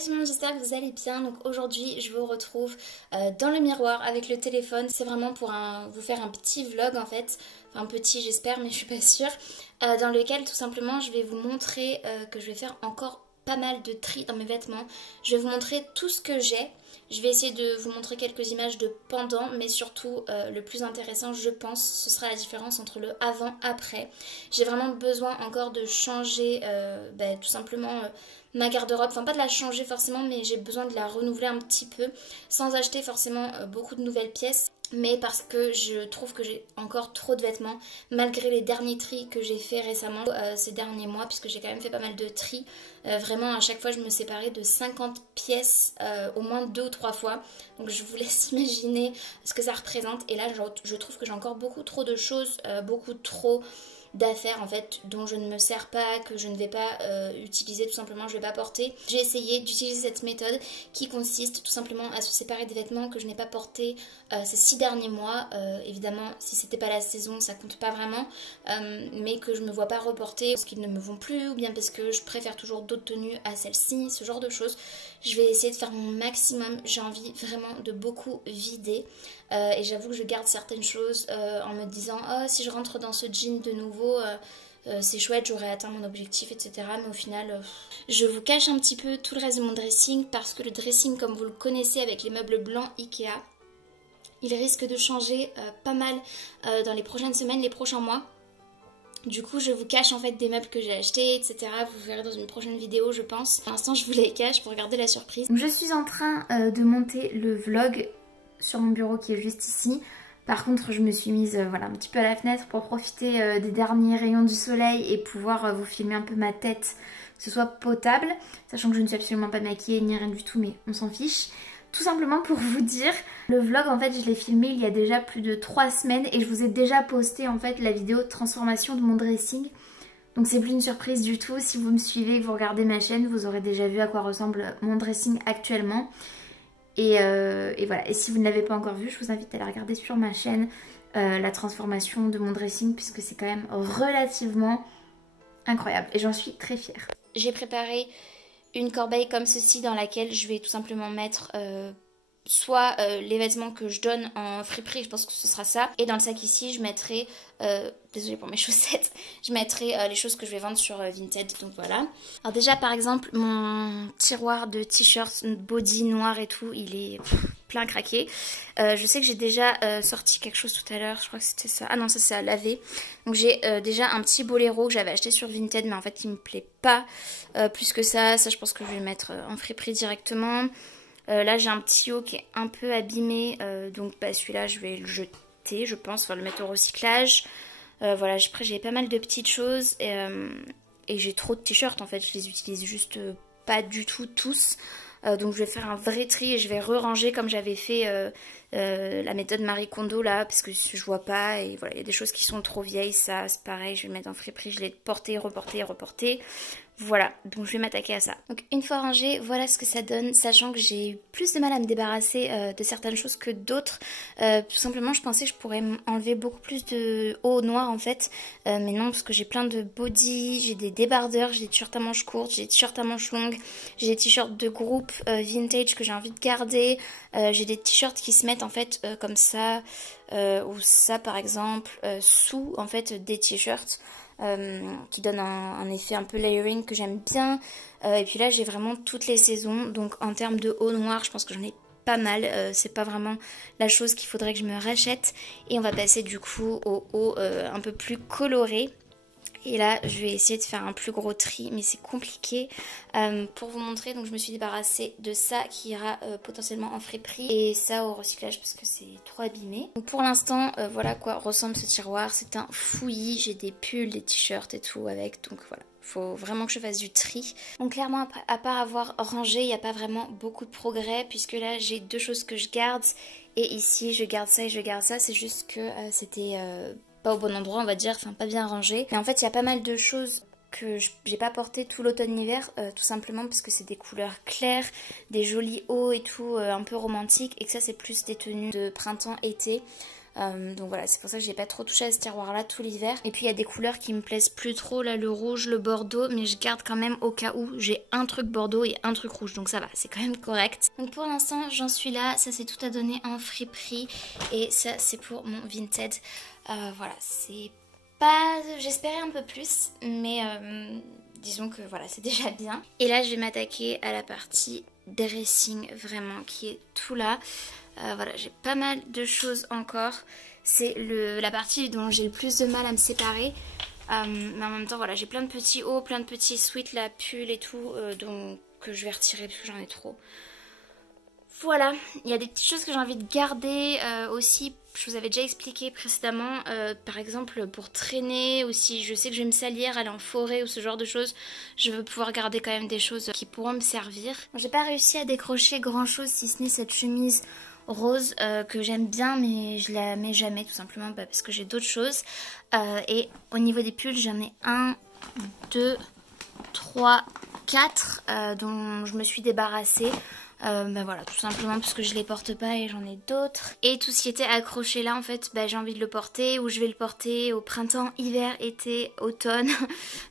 tout le monde, j'espère que vous allez bien. Donc aujourd'hui je vous retrouve dans le miroir avec le téléphone. C'est vraiment pour vous faire un petit vlog en fait. Enfin petit j'espère mais je suis pas sûre. Dans lequel tout simplement je vais vous montrer que je vais faire encore pas mal de tri dans mes vêtements. Je vais vous montrer tout ce que j'ai. Je vais essayer de vous montrer quelques images de pendant, mais surtout le plus intéressant je pense ce sera la différence entre le avant-après. J'ai vraiment besoin encore de changer tout simplement ma garde-robe, enfin pas de la changer forcément mais j'ai besoin de la renouveler un petit peu sans acheter forcément beaucoup de nouvelles pièces. Mais parce que je trouve que j'ai encore trop de vêtements malgré les derniers tris que j'ai fait récemment ces derniers mois, puisque j'ai quand même fait pas mal de tris. Vraiment à chaque fois je me séparais de 50 pièces au moins 2 ou 3 fois. Donc je vous laisse imaginer ce que ça représente. Et là je trouve que j'ai encore beaucoup trop de choses, beaucoup trop d'affaires en fait dont je ne me sers pas, que je ne vais pas utiliser, tout simplement je ne vais pas porter. J'ai essayé d'utiliser cette méthode qui consiste tout simplement à se séparer des vêtements que je n'ai pas portés ces 6 derniers mois. Évidemment si c'était pas la saison ça compte pas vraiment, mais que je me vois pas reporter parce qu'ils ne me vont plus ou bien parce que je préfère toujours d'autres tenues à celle-ci, ce genre de choses. Je vais essayer de faire mon maximum, j'ai envie vraiment de beaucoup vider et j'avoue que je garde certaines choses en me disant oh si je rentre dans ce jean de nouveau c'est chouette, j'aurais atteint mon objectif, etc. Mais au final, je vous cache un petit peu tout le reste de mon dressing parce que le dressing, comme vous le connaissez avec les meubles blancs Ikea, il risque de changer pas mal dans les prochaines semaines, les prochains mois. Du coup, je vous cache en fait des meubles que j'ai achetés, etc. Vous verrez dans une prochaine vidéo, je pense. Pour l'instant, je vous les cache pour garder la surprise. Je suis en train de monter le vlog sur mon bureau qui est juste ici. Par contre, je me suis mise voilà, un petit peu à la fenêtre pour profiter des derniers rayons du soleil et pouvoir vous filmer un peu ma tête, que ce soit potable, sachant que je ne suis absolument pas maquillée ni rien du tout, mais on s'en fiche. Tout simplement pour vous dire, le vlog en fait je l'ai filmé il y a déjà plus de 3 semaines et je vous ai déjà posté en fait la vidéo de transformation de mon dressing. Donc c'est plus une surprise du tout, si vous me suivez et que vous regardez ma chaîne, vous aurez déjà vu à quoi ressemble mon dressing actuellement. Et voilà, et si vous ne l'avez pas encore vu, je vous invite à aller regarder sur ma chaîne la transformation de mon dressing puisque c'est quand même relativement incroyable et j'en suis très fière. J'ai préparé une corbeille comme ceci dans laquelle je vais tout simplement mettre soit les vêtements que je donne en friperie, je pense que ce sera ça, et dans le sac ici je mettrai, désolée pour mes chaussettes, je mettrai les choses que je vais vendre sur Vinted, donc voilà. Alors déjà par exemple mon tiroir de t-shirts body noir et tout, il est plein craqué. Je sais que j'ai déjà sorti quelque chose tout à l'heure, je crois que c'était ça, ah non ça c'est à laver. Donc j'ai déjà un petit boléro que j'avais acheté sur Vinted mais en fait il me plaît pas plus que ça je pense que je vais mettre en friperie directement. Là j'ai un petit haut qui est un peu abîmé, donc celui-là je vais le jeter je pense, enfin le mettre au recyclage. Voilà, après j'ai pas mal de petites choses et j'ai trop de t-shirts en fait, je les utilise juste pas du tout tous. Donc je vais faire un vrai tri et je vais re-ranger comme j'avais fait la méthode Marie Kondo là, parce que je vois pas et voilà, il y a des choses qui sont trop vieilles, ça c'est pareil, je vais le mettre en friperie, je l'ai porté, reporté, reporté. Voilà, donc je vais m'attaquer à ça. Donc une fois rangé, voilà ce que ça donne, sachant que j'ai eu plus de mal à me débarrasser de certaines choses que d'autres. Tout simplement, je pensais que je pourrais enlever beaucoup plus de haut noir en fait. Mais non, parce que j'ai plein de body, j'ai des débardeurs, j'ai des t-shirts à manches courtes, j'ai des t-shirts à manches longues, j'ai des t-shirts de groupe vintage que j'ai envie de garder. J'ai des t-shirts qui se mettent en fait comme ça, ou ça par exemple, sous en fait des t-shirts. Qui donne un effet un peu layering que j'aime bien. Et puis là j'ai vraiment toutes les saisons, donc en termes de haut noir je pense que j'en ai pas mal, c'est pas vraiment la chose qu'il faudrait que je me rachète. Et on va passer du coup au haut un peu plus coloré. Et là je vais essayer de faire un plus gros tri mais c'est compliqué pour vous montrer. Donc je me suis débarrassée de ça qui ira potentiellement en friperie et ça au recyclage parce que c'est trop abîmé. Donc pour l'instant voilà quoi ressemble ce tiroir, c'est un fouillis, j'ai des pulls, des t-shirts et tout avec, donc voilà. Faut vraiment que je fasse du tri. Donc clairement à part avoir rangé il n'y a pas vraiment beaucoup de progrès puisque là j'ai 2 choses que je garde et ici je garde ça et je garde ça. C'est juste que c'était pas au bon endroit on va dire, enfin pas bien rangé. Mais en fait il y a pas mal de choses que j'ai pas porté tout l'automne-hiver, tout simplement parce que c'est des couleurs claires, des jolis hauts et tout, un peu romantiques, et que ça c'est plus des tenues de printemps-été. Donc voilà, c'est pour ça que j'ai pas trop touché à ce tiroir là tout l'hiver. Et puis il y a des couleurs qui me plaisent plus trop, là le rouge, le bordeaux, mais je garde quand même au cas où. J'ai un truc bordeaux et un truc rouge, donc ça va, c'est quand même correct. Donc pour l'instant j'en suis là, ça c'est tout à donner en friperie et ça c'est pour mon Vinted. Voilà, c'est pas... j'espérais un peu plus, mais disons que voilà, c'est déjà bien. Et là je vais m'attaquer à la partie dressing vraiment qui est tout là. Voilà, j'ai pas mal de choses encore. C'est la partie dont j'ai le plus de mal à me séparer. Mais en même temps, voilà, j'ai plein de petits hauts, plein de petits sweats, la pull et tout, donc que je vais retirer parce que j'en ai trop. Voilà, il y a des petites choses que j'ai envie de garder aussi. Je vous avais déjà expliqué précédemment, par exemple pour traîner ou si je sais que je vais me salir, aller en forêt ou ce genre de choses, je veux pouvoir garder quand même des choses qui pourront me servir. J'ai pas réussi à décrocher grand chose si ce n'est cette chemise rose que j'aime bien mais je la mets jamais tout simplement parce que j'ai d'autres choses. Et au niveau des pulls j'en ai 1, 2, 3, 4 dont je me suis débarrassée. Bah voilà, tout simplement parce que je les porte pas et j'en ai d'autres. Et tout ce qui était accroché là en fait, bah, j'ai envie de le porter ou je vais le porter au printemps, hiver, été, automne.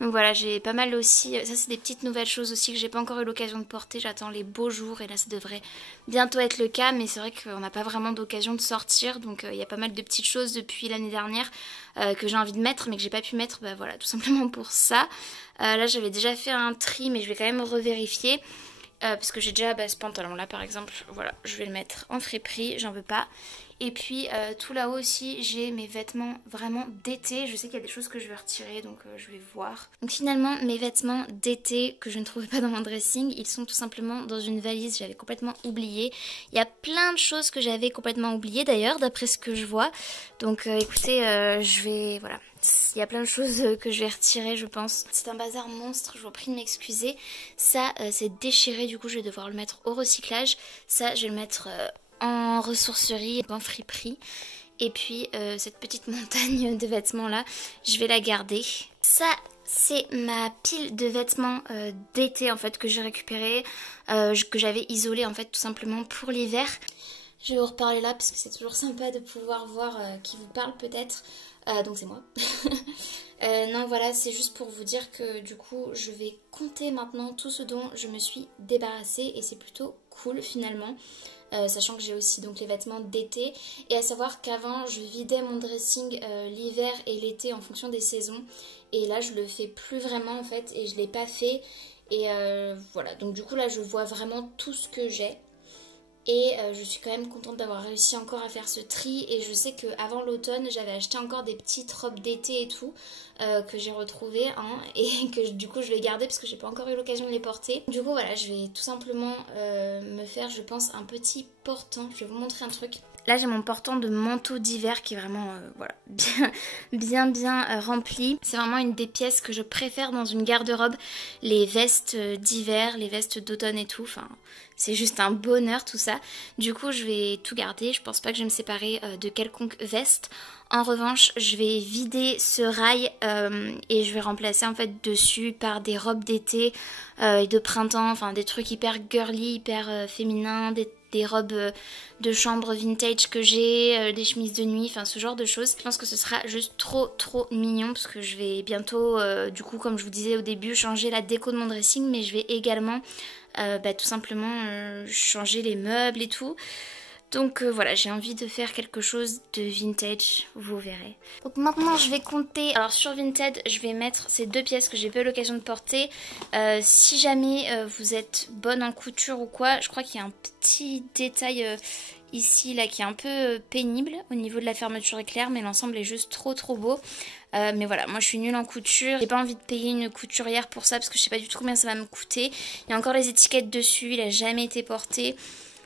Donc voilà, j'ai pas mal aussi, ça c'est des petites nouvelles choses aussi que j'ai pas encore eu l'occasion de porter. J'attends les beaux jours et là ça devrait bientôt être le cas, mais c'est vrai qu'on n'a pas vraiment d'occasion de sortir. Donc il y a pas mal de petites choses depuis l'année dernière que j'ai envie de mettre mais que j'ai pas pu mettre, bah voilà, tout simplement pour ça. Là j'avais déjà fait un tri mais je vais quand même revérifier. Parce que j'ai déjà ce pantalon là par exemple, voilà, je vais le mettre en friperie, j'en veux pas. Et puis tout là-haut aussi j'ai mes vêtements vraiment d'été. Je sais qu'il y a des choses que je vais retirer donc je vais voir. Donc finalement mes vêtements d'été que je ne trouvais pas dans mon dressing, ils sont tout simplement dans une valise, j'avais complètement oublié. Il y a plein de choses que j'avais complètement oubliées d'ailleurs d'après ce que je vois. Donc écoutez, je vais, voilà. Il y a plein de choses que je vais retirer je pense. C'est un bazar monstre, je vous prie de m'excuser. Ça c'est déchiré, du coup je vais devoir le mettre au recyclage. Ça je vais le mettre en ressourcerie, en friperie. Et puis cette petite montagne de vêtements là, je vais la garder. Ça c'est ma pile de vêtements d'été en fait que j'ai récupéré, que j'avais isolé en fait tout simplement pour l'hiver. Je vais vous reparler là parce que c'est toujours sympa de pouvoir voir qui vous parle peut-être. Donc c'est moi. Non voilà, c'est juste pour vous dire que du coup je vais compter maintenant tout ce dont je me suis débarrassée et c'est plutôt cool finalement. Sachant que j'ai aussi donc les vêtements d'été et à savoir qu'avant je vidais mon dressing l'hiver et l'été en fonction des saisons et là je le fais plus vraiment en fait et je l'ai pas fait et voilà, donc du coup là je vois vraiment tout ce que j'ai. Et je suis quand même contente d'avoir réussi encore à faire ce tri. Et je sais qu'avant l'automne, j'avais acheté encore des petites robes d'été et tout que j'ai retrouvées. Hein, et que du coup, je vais garder parce que j'ai pas encore eu l'occasion de les porter. Du coup, voilà, je vais tout simplement me faire, je pense, un petit portant. Je vais vous montrer un truc. Là, j'ai mon portant de manteau d'hiver qui est vraiment voilà, bien rempli. C'est vraiment une des pièces que je préfère dans une garde-robe. Les vestes d'hiver, les vestes d'automne et tout. Enfin, c'est juste un bonheur tout ça. Du coup, je vais tout garder. Je pense pas que je vais me séparer de quelconque veste. En revanche, je vais vider ce rail et je vais remplacer en fait dessus par des robes d'été et de printemps. Enfin, des trucs hyper girly, hyper féminins, des robes de chambre vintage que j'ai, des chemises de nuit, enfin ce genre de choses. Je pense que ce sera juste trop mignon parce que je vais bientôt, du coup comme je vous disais au début, changer la déco de mon dressing, mais je vais également tout simplement changer les meubles et tout. Donc voilà, j'ai envie de faire quelque chose de vintage, vous verrez. Donc maintenant je vais compter. Alors sur Vinted, je vais mettre ces deux pièces que j'ai pas eu l'occasion de porter. Si jamais vous êtes bonne en couture ou quoi, je crois qu'il y a un petit détail ici là qui est un peu pénible au niveau de la fermeture éclair, mais l'ensemble est juste trop beau. Mais voilà, moi je suis nulle en couture, j'ai pas envie de payer une couturière pour ça parce que je sais pas du tout combien ça va me coûter. Il y a encore les étiquettes dessus, il a jamais été porté.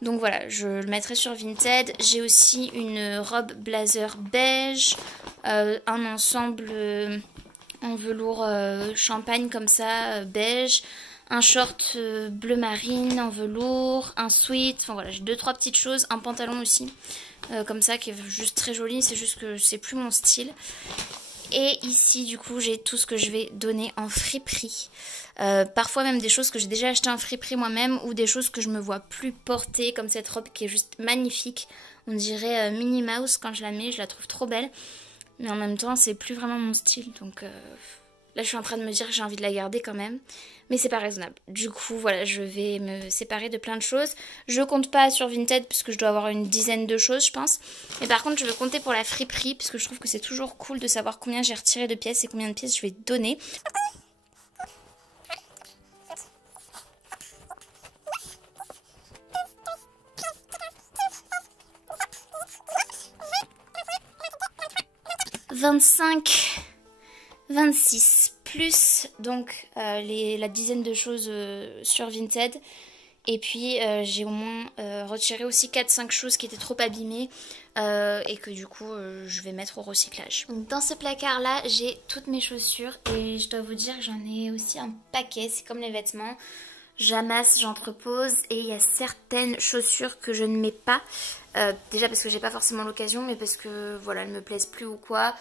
Donc voilà, je le mettrai sur Vinted. J'ai aussi une robe blazer beige, un ensemble en velours champagne comme ça, beige, un short bleu marine en velours, un sweat, enfin voilà, j'ai 2-3 petites choses, un pantalon aussi, comme ça qui est juste très joli, c'est juste que c'est plus mon style. Et ici du coup j'ai tout ce que je vais donner en friperie. Parfois même des choses que j'ai déjà achetées en friperie moi-même ou des choses que je me vois plus porter, comme cette robe qui est juste magnifique. On dirait Minnie Mouse quand je la mets, je la trouve trop belle. Mais en même temps c'est plus vraiment mon style, donc là je suis en train de me dire que j'ai envie de la garder quand même. Mais c'est pas raisonnable. Du coup voilà, je vais me séparer de plein de choses. Je compte pas sur Vinted puisque je dois avoir une dizaine de choses je pense. Mais par contre je vais compter pour la friperie puisque je trouve que c'est toujours cool de savoir combien j'ai retiré de pièces et combien de pièces je vais donner. « 25, 26 plus donc la dizaine de choses sur Vinted. Et puis j'ai au moins retiré aussi 4-5 choses qui étaient trop abîmées et que du coup je vais mettre au recyclage. Donc dans ce placard là j'ai toutes mes chaussures et je dois vous dire que j'en ai aussi un paquet, c'est comme les vêtements. J'amasse, j'entrepose et il y a certaines chaussures que je ne mets pas. Déjà parce que j'ai pas forcément l'occasion, mais parce que voilà, elles me plaisent plus ou quoi.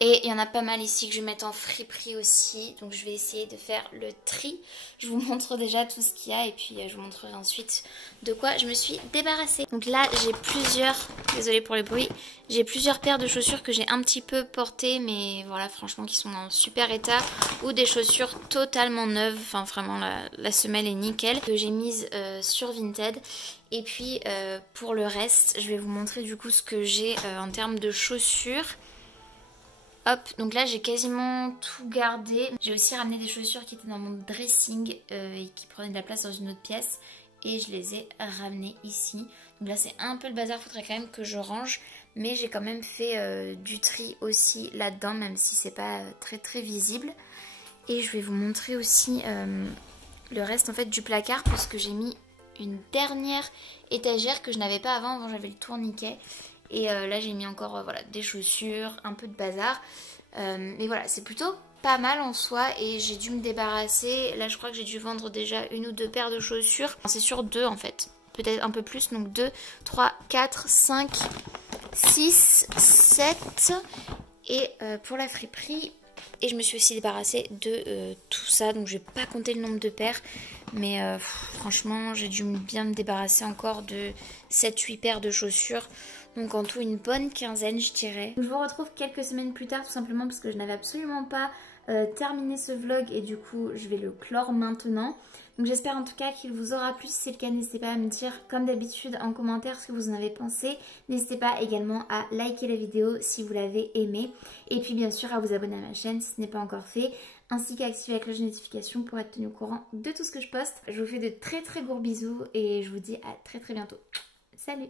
Et il y en a pas mal ici que je vais mettre en friperie aussi. Donc je vais essayer de faire le tri. Je vous montre déjà tout ce qu'il y a et puis je vous montrerai ensuite de quoi je me suis débarrassée. Donc là j'ai plusieurs, désolée pour les bruits, j'ai plusieurs paires de chaussures que j'ai un petit peu portées, mais voilà franchement qui sont en super état. Ou des chaussures totalement neuves, enfin vraiment la semelle est nickel. Que j'ai mise sur Vinted. Et puis pour le reste, je vais vous montrer du coup ce que j'ai en termes de chaussures. Hop, donc là j'ai quasiment tout gardé. J'ai aussi ramené des chaussures qui étaient dans mon dressing et qui prenaient de la place dans une autre pièce. Et je les ai ramenées ici. Donc là c'est un peu le bazar, il faudrait quand même que je range. Mais j'ai quand même fait du tri aussi là-dedans, même si c'est pas très visible. Et je vais vous montrer aussi le reste en fait du placard parce que j'ai mis une dernière étagère que je n'avais pas avant j'avais le tourniquet. Et là j'ai mis encore voilà, des chaussures, un peu de bazar. Mais voilà, c'est plutôt pas mal en soi et j'ai dû me débarrasser. Là je crois que j'ai dû vendre déjà une ou deux paires de chaussures. C'est sur deux en fait, peut-être un peu plus. Donc 2, 3, 4, 5, 6, 7. Et pour la friperie... Et je me suis aussi débarrassée de tout ça. Donc je vais pas compter le nombre de paires. Mais franchement j'ai dû bien me débarrasser encore de 7-8 paires de chaussures. Donc en tout une bonne quinzaine je dirais. Je vous retrouve quelques semaines plus tard tout simplement parce que je n'avais absolument pas terminé ce vlog. Et du coup je vais le clore maintenant. Donc j'espère en tout cas qu'il vous aura plu. Si c'est le cas, n'hésitez pas à me dire comme d'habitude en commentaire ce que vous en avez pensé. N'hésitez pas également à liker la vidéo si vous l'avez aimée. Et puis bien sûr à vous abonner à ma chaîne si ce n'est pas encore fait. Ainsi qu'à activer la cloche de notification pour être tenu au courant de tout ce que je poste. Je vous fais de très gros bisous et je vous dis à très bientôt. Salut!